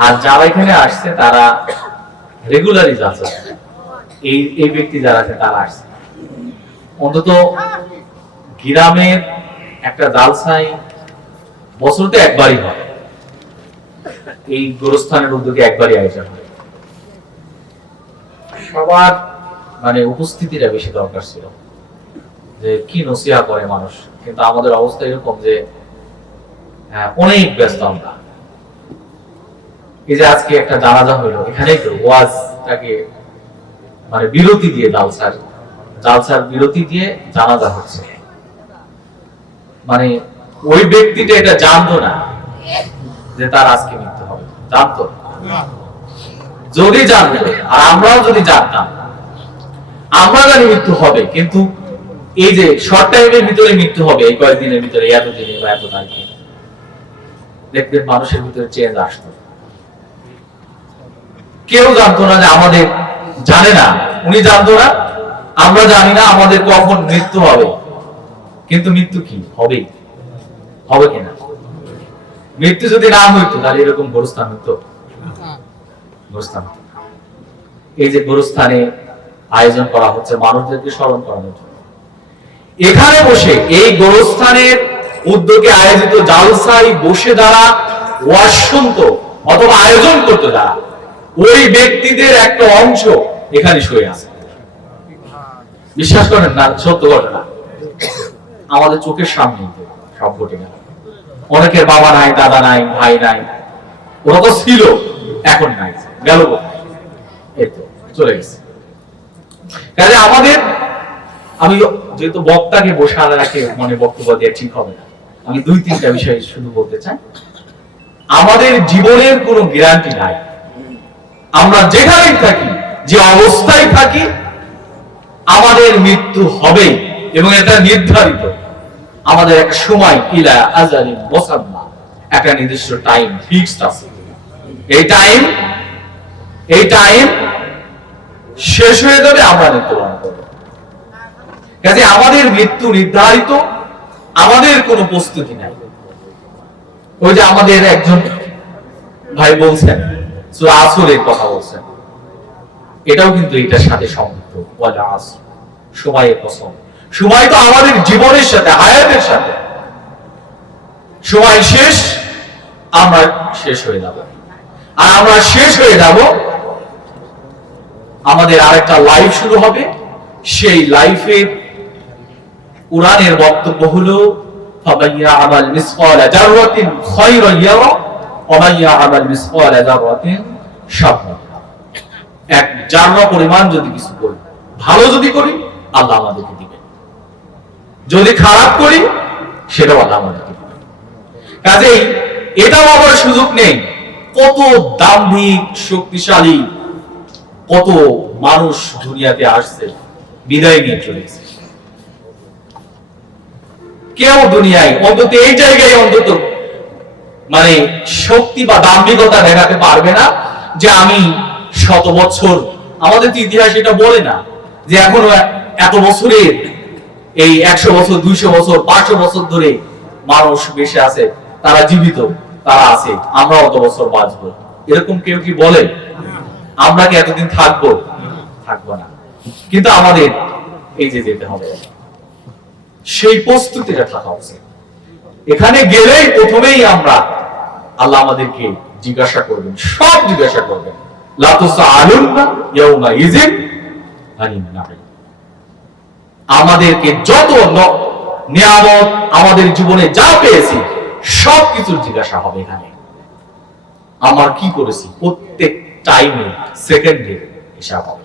আর যারা এখানে আসছে তারা রেগুলারই যাচ্ছে। এই এই ব্যক্তি যারা আছে তারা আসছে। অন্তত গ্রামের একটা জালসাই বছরতে একবারই হয়। এই গোরস্থানের উদ্যোগে একবারই আয়োজন হয়। সবার মানে উপস্থিতিটা বেশি দরকার ছিল। যে কি নসিহা করে মানুষ। কিন্তু আমাদের অবস্থা এরকম যে হ্যাঁ, অনেক ব্যস্ত আমরা। এই যে আজকে একটা জানাজা হইল এখানেই তো ওয়াজটাকে মানে বিরতি দিয়ে জালসার জালসার বিরতি দিয়ে জানাজা হচ্ছে। মানে ওই ব্যক্তিটা এটা জানতো না যে তার আজকে মৃত্যু হবে। জানতো? যদি জানতো, আর আমরাও যদি জানতাম, আমরা জানি মৃত্যু হবে, কিন্তু এই যে শর্ট টাইমের ভিতরে মৃত্যু হবে, এই কয়েকদিনের ভিতরে এত দিনে বা এত তারিখে দেখবেন মানুষের ভিতরে চেঞ্জ আসতো। কেউ জানতো না যে আমাদের জানে না। উনি জানতো না, আমরা জানি না আমাদের কখন মৃত্যু হবে। কিন্তু মৃত্যু কি? হবে। হবে কিনা মৃত্যু যদি না হইতো, তাহলে এরকম গোরস্থান হতো গোরস্থান এই যে গোরস্থানে আয়োজন করা হচ্ছে, মানুষদেরকে স্মরণ করানোর জন্য। এখানে বসে এই গোরস্থানের উদ্যোগে আয়োজিত জালসাই বসে যারা ওয়াজ শুনতো অথবা আয়োজন করতো যারা ওই ব্যক্তিদের একটা অংশ এখানে শুয়ে আছে। বিশ্বাস করেন না, সত্য ঘটনা। আমাদের চোখের সামনে সব ঘটে গেল। অনেকের বাবা নাই, দাদা নাই, ভাই নাই। ওরা তো ছিল, এখন নাই, গেল? চলে গেছে। কাজে আমাদের, আমি যেহেতু বক্তাকে বসানো রাখে, মনে বক্তব্য দিয়ে ঠিক হবে না। আমি দুই তিনটা বিষয় শুধু বলতে চাই, আমাদের জীবনের কোনো গ্যারান্টি নাই। আমরা যেখানেই থাকি, যে অবস্থায় থাকি, আমাদের মৃত্যু হবে এবং এটা নির্ধারিত। আমাদের এক সময় ইলা আজালি মোসাম্মা, একটা নির্দিষ্ট টাইম ফিক্সড আছে। এই টাইম এই টাইম শেষ হয়ে যাবে, আমরা মৃত্যুবরণ কাজে আমাদের মৃত্যু নির্ধারিত, আমাদের কোনো প্রস্তুতি নাই। ওই যে আমাদের একজন ভাই বলছেন সুরা আসরের কথা বলছেন এটাও কিন্তু এটার সাথে সম্পৃক্ত। ওয়ালা আসর সময়ের সময় তো আমাদের জীবনের সাথে, হায়াতের সাথে। সময় শেষ, আমরা শেষ হয়ে যাব। আর আমরা শেষ হয়ে যাব, আমাদের আরেকটা লাইফ শুরু হবে। সেই লাইফে কোরআনের বক্তব্য হলো, ফাবাইয়া আমাল মিসকাল জাররাতিন খায়রান ইয়ারা। এক জাররা পরিমাণ যদি কিছু করি, ভালো যদি করি, আল্লাহ আমাদেরকে দিবেন যদি খারাপ করি, সেটাও আল্লাহ আমাদেরকে দিবেন কাজেই এটাও আবার সুযোগ নেই, কত দাম্ভিক, শক্তিশালী, কত মানুষ দুনিয়াতে আসছে, বিদায় নিয়ে চলে গেছে। কেউ দুনিয়ায়, অন্তত এই জায়গায় অন্তত মানে শক্তি বা দাম্ভিকতা দেখাতে পারবে না যে আমি শত বছর, আমাদের তো ইতিহাস এটা বলে না, যে এখনও এত বছরের এই একশো বছর, দুইশো বছর, পাঁচশো বছর ধরে মানুষ বেঁচে আছে, তারা জীবিত, তারা আছে, আমরা অত বছর বাঁচবো। এরকম কেউ কি বলে? আমরা কি এতদিন থাকব? থাকব না। কিন্তু আমাদের এই যে যেতে হবে। সেই প্রস্তুতিটা থাকা উচিত। এখানে গেলেই প্রথমেই আমরা আল্লাহ আমাদেরকে জিজ্ঞাসা করবেন, সব জিজ্ঞাসা করবেন। আমাদেরকে যত নিয়ামত আমাদের জীবনে যা পেয়েছি, সব কিছুর জিজ্ঞাসা হবে এখানে। আমার কি করেছি? প্রত্যেক টাইমে সেকেন্ডে হিসাব হবে।